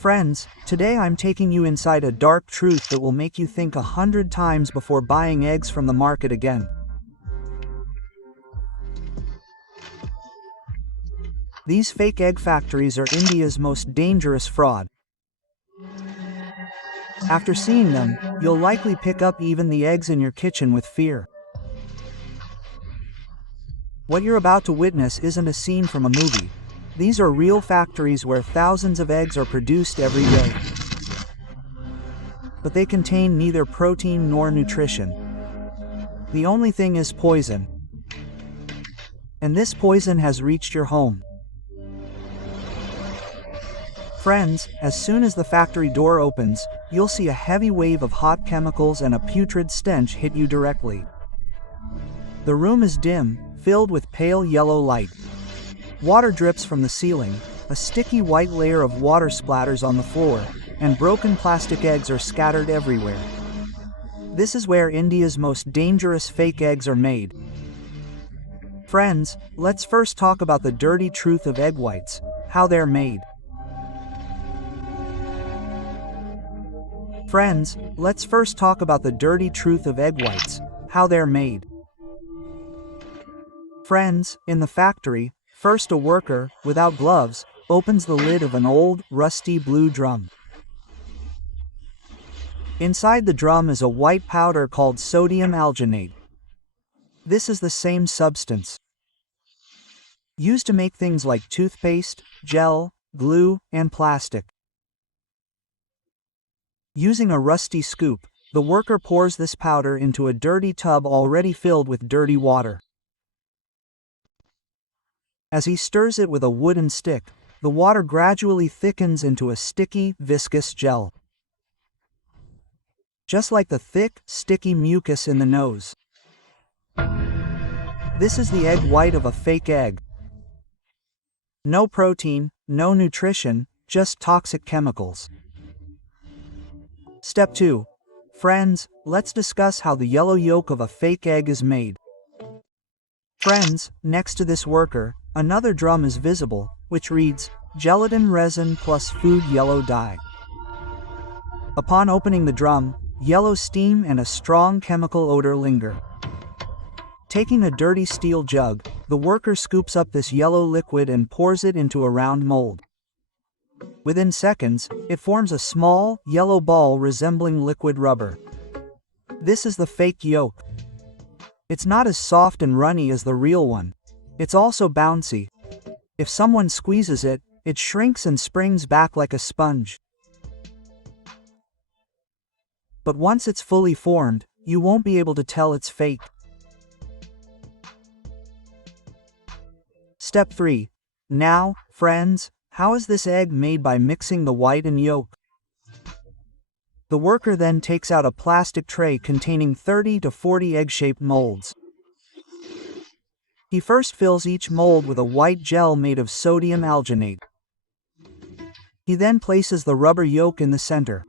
Friends, today I'm taking you inside a dark truth that will make you think 100 times before buying eggs from the market again. These fake egg factories are India's most dangerous fraud. After seeing them, you'll likely pick up even the eggs in your kitchen with fear. What you're about to witness isn't a scene from a movie. These are real factories where thousands of eggs are produced every day. But they contain neither protein nor nutrition. The only thing is poison. And this poison has reached your home. Friends, as soon as the factory door opens, you'll see a heavy wave of hot chemicals and a putrid stench hit you directly. The room is dim, filled with pale yellow light. Water drips from the ceiling, a sticky white layer of water splatters on the floor, and broken plastic eggs are scattered everywhere. This is where India's most dangerous fake eggs are made. Friends, let's first talk about the dirty truth of egg whites, how they're made. Friends, let's first talk about the dirty truth of egg whites, how they're made. Friends, in the factory, first a worker, without gloves, opens the lid of an old, rusty blue drum. Inside the drum is a white powder called sodium alginate. This is the same substance used to make things like toothpaste, gel, glue, and plastic. Using a rusty scoop, the worker pours this powder into a dirty tub already filled with dirty water. As he stirs it with a wooden stick, the water gradually thickens into a sticky, viscous gel. Just like the thick, sticky mucus in the nose. This is the egg white of a fake egg. No protein, no nutrition, just toxic chemicals. Step 2. Friends, let's discuss how the yellow yolk of a fake egg is made. Friends, next to this worker, another drum is visible, which reads, gelatin resin plus food yellow dye. Upon opening the drum, yellow steam and a strong chemical odor linger. Taking a dirty steel jug, the worker scoops up this yellow liquid and pours it into a round mold. Within seconds, it forms a small, yellow ball resembling liquid rubber. This is the fake yolk. It's not as soft and runny as the real one. It's also bouncy. If someone squeezes it, it shrinks and springs back like a sponge. But once it's fully formed, you won't be able to tell it's fake. Step 3. Now, friends, how is this egg made? By mixing the white and yolk. The worker then takes out a plastic tray containing 30 to 40 egg-shaped molds. He first fills each mold with a white gel made of sodium alginate. He then places the rubber yolk in the center.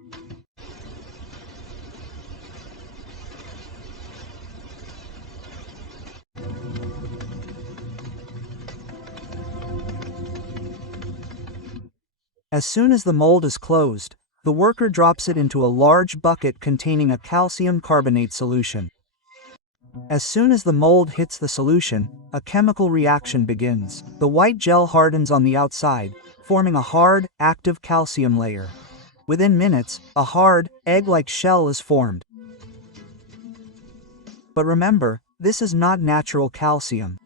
As soon as the mold is closed, the worker drops it into a large bucket containing a calcium carbonate solution. As soon as the mold hits the solution, a chemical reaction begins. The white gel hardens on the outside, forming a hard, active calcium layer. Within minutes, a hard, egg-like shell is formed. But remember, this is not natural calcium.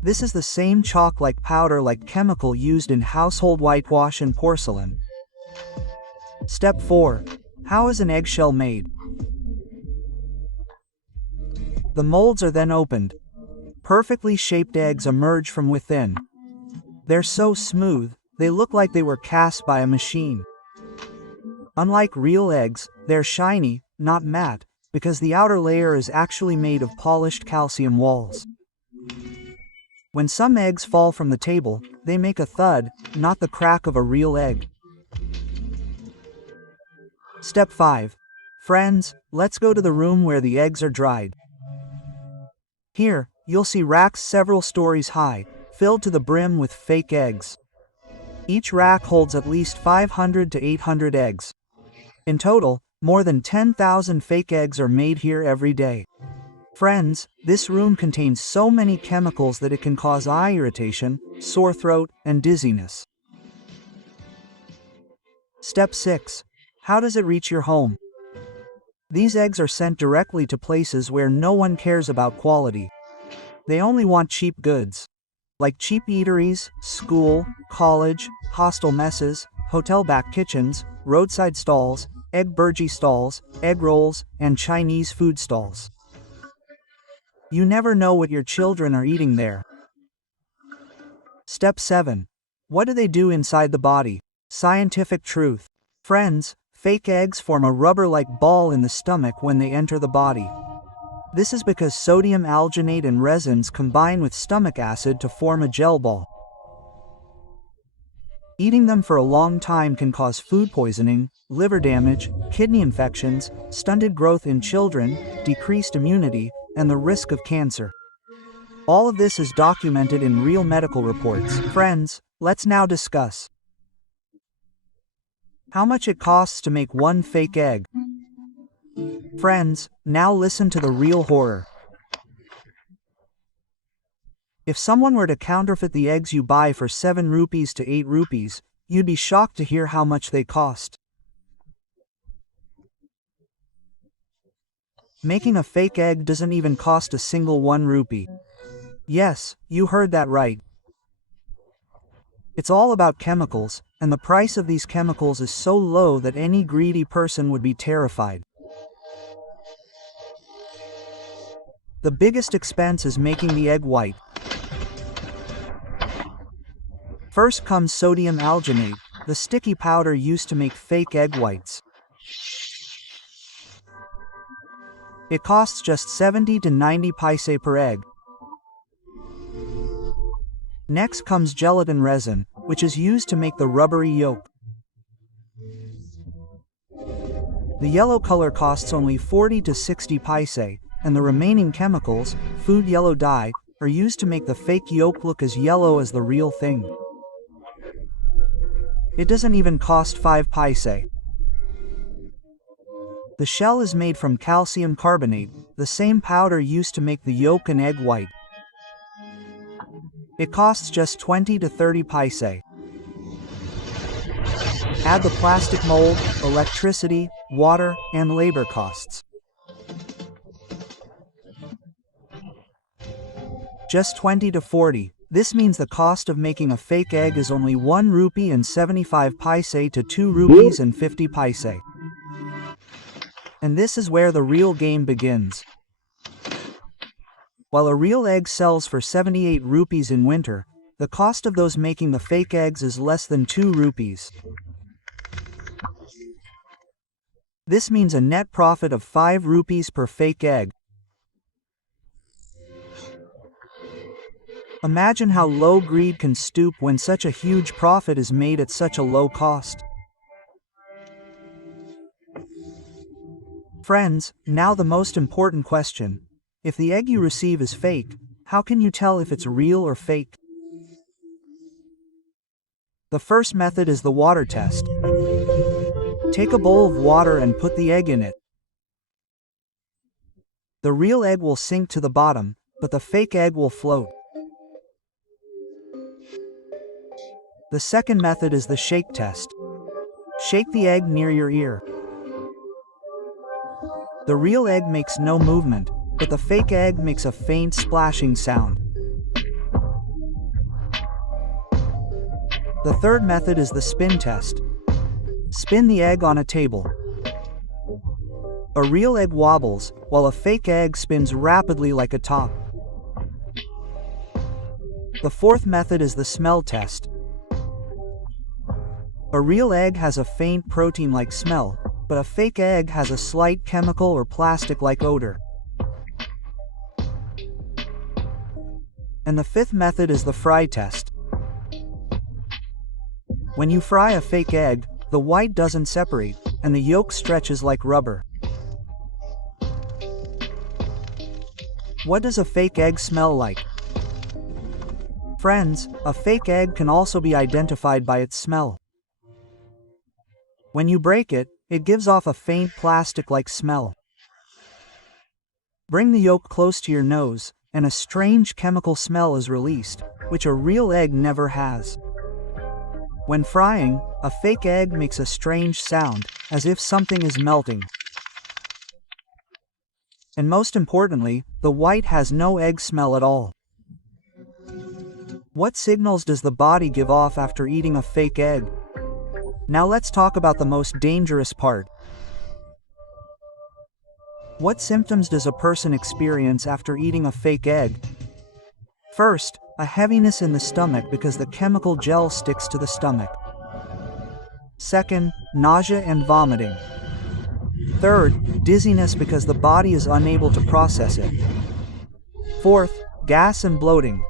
This is the same chalk-like powder-like chemical used in household whitewash and porcelain. Step 4. How is an eggshell made? The molds are then opened. Perfectly shaped eggs emerge from within. They're so smooth, they look like they were cast by a machine. Unlike real eggs, they're shiny, not matte, because the outer layer is actually made of polished calcium walls. When some eggs fall from the table, they make a thud, not the crack of a real egg. Step 5. Friends, let's go to the room where the eggs are dried. Here, you'll see racks several stories high, filled to the brim with fake eggs. Each rack holds at least 500 to 800 eggs. In total, more than 10,000 fake eggs are made here every day. Friends, this room contains so many chemicals that it can cause eye irritation, sore throat, and dizziness. Step 6. How does it reach your home? These eggs are sent directly to places where no one cares about quality. They only want cheap goods. Like cheap eateries, school, college, hostel messes, hotel back kitchens, roadside stalls, egg burji stalls, egg rolls, and Chinese food stalls. You never know what your children are eating there. Step 7. What do they do inside the body? Scientific truth. Friends, fake eggs form a rubber-like ball in the stomach when they enter the body. This is because sodium alginate and resins combine with stomach acid to form a gel ball. Eating them for a long time can cause food poisoning, liver damage, kidney infections, stunted growth in children, decreased immunity, and the risk of cancer. All of this is documented in real medical reports. Friends, let's now discuss how much it costs to make one fake egg. Friends, now listen to the real horror. If someone were to counterfeit the eggs you buy for 7 rupees to 8 rupees, you'd be shocked to hear how much they cost. Making a fake egg doesn't even cost a single 1 rupee. Yes, you heard that right. It's all about chemicals, and the price of these chemicals is so low that any greedy person would be terrified. The biggest expense is making the egg white. First comes sodium alginate, the sticky powder used to make fake egg whites. It costs just 70 to 90 paise per egg. Next comes gelatin resin, which is used to make the rubbery yolk. The yellow color costs only 40 to 60 paise, and the remaining chemicals, food yellow dye, are used to make the fake yolk look as yellow as the real thing. It doesn't even cost 5 paise. The shell is made from calcium carbonate, the same powder used to make the yolk and egg white. It costs just 20 to 30 paise. Add the plastic mold, electricity, water, and labor costs. Just 20 to 40. This means the cost of making a fake egg is only 1 rupee and 75 paise to 2 rupees and 50 paise. And this is where the real game begins. While a real egg sells for 78 rupees in winter, the cost of those making the fake eggs is less than 2 rupees. This means a net profit of 5 rupees per fake egg. Imagine how low greed can stoop when such a huge profit is made at such a low cost. Friends, now the most important question. If the egg you receive is fake, how can you tell if it's real or fake? The first method is the water test. Take a bowl of water and put the egg in it. The real egg will sink to the bottom, but the fake egg will float. The second method is the shake test. Shake the egg near your ear. The real egg makes no movement, but the fake egg makes a faint splashing sound. The third method is the spin test. Spin the egg on a table. A real egg wobbles, while a fake egg spins rapidly like a top. The fourth method is the smell test. A real egg has a faint protein-like smell, but a fake egg has a slight chemical or plastic-like odor. And the fifth method is the fry test. When you fry a fake egg, the white doesn't separate, and the yolk stretches like rubber. What does a fake egg smell like? Friends, a fake egg can also be identified by its smell. When you break it, it gives off a faint plastic-like smell. Bring the yolk close to your nose, and a strange chemical smell is released, which a real egg never has. When frying, a fake egg makes a strange sound, as if something is melting. And most importantly, the white has no egg smell at all. What signals does the body give off after eating a fake egg? Now let's talk about the most dangerous part. What symptoms does a person experience after eating a fake egg? First, a heaviness in the stomach because the chemical gel sticks to the stomach. Second, nausea and vomiting. Third, dizziness because the body is unable to process it. Fourth, gas and bloating.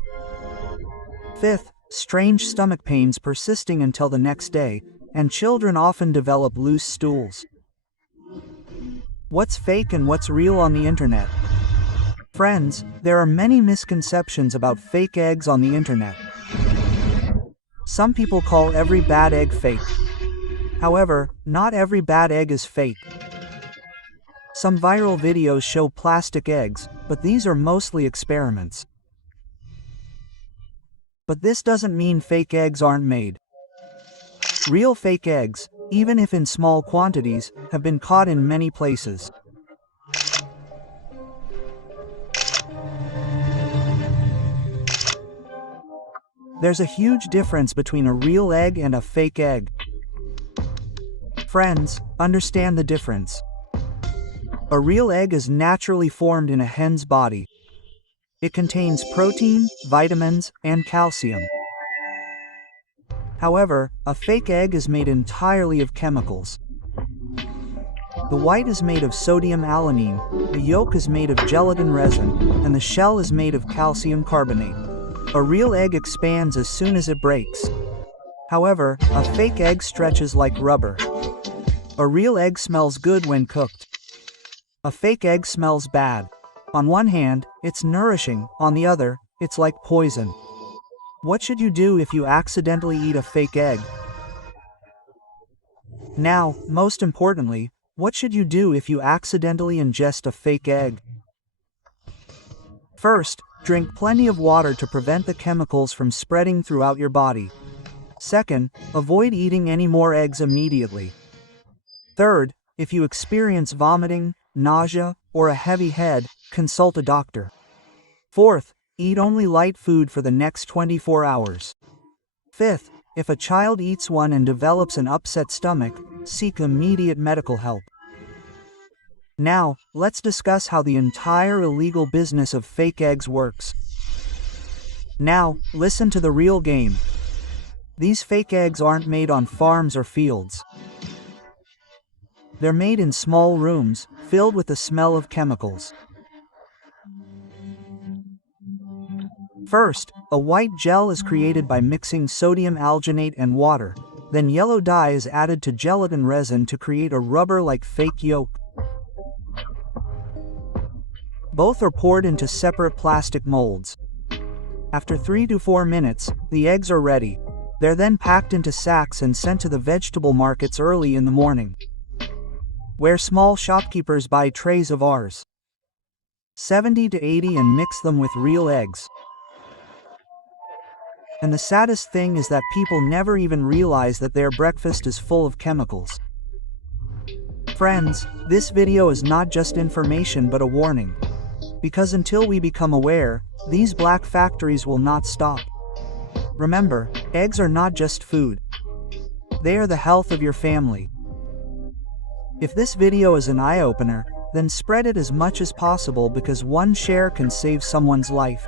Fifth, strange stomach pains persisting until the next day, and children often develop loose stools. What's fake and what's real on the internet? Friends, there are many misconceptions about fake eggs on the internet. Some people call every bad egg fake. However, not every bad egg is fake. Some viral videos show plastic eggs, but these are mostly experiments. But this doesn't mean fake eggs aren't made. Real fake eggs, even if in small quantities, have been caught in many places. There's a huge difference between a real egg and a fake egg. Friends, understand the difference. A real egg is naturally formed in a hen's body. It contains protein, vitamins, and calcium. However, a fake egg is made entirely of chemicals. The white is made of sodium alanine, the yolk is made of gelatin resin, and the shell is made of calcium carbonate. A real egg expands as soon as it breaks. However, a fake egg stretches like rubber. A real egg smells good when cooked. A fake egg smells bad. On one hand, it's nourishing, on the other, it's like poison. What should you do if you accidentally eat a fake egg? Now, most importantly, what should you do if you accidentally ingest a fake egg? First, drink plenty of water to prevent the chemicals from spreading throughout your body. Second, avoid eating any more eggs immediately. Third, if you experience vomiting, nausea, or a heavy head, consult a doctor. Fourth, eat only light food for the next 24 hours. Fifth, if a child eats one and develops an upset stomach, seek immediate medical help. Now, let's discuss how the entire illegal business of fake eggs works. Now, listen to the real game. These fake eggs aren't made on farms or fields. They're made in small rooms, filled with the smell of chemicals. First, a white gel is created by mixing sodium alginate and water, then yellow dye is added to gelatin resin to create a rubber-like fake yolk. Both are poured into separate plastic molds. After 3 to 4 minutes, the eggs are ready. They're then packed into sacks and sent to the vegetable markets early in the morning, where small shopkeepers buy trays of ours, 70 to 80, and mix them with real eggs. And the saddest thing is that people never even realize that their breakfast is full of chemicals. Friends, this video is not just information but a warning. Because until we become aware, these black factories will not stop. Remember, eggs are not just food. They are the health of your family. If this video is an eye-opener, then spread it as much as possible because one share can save someone's life.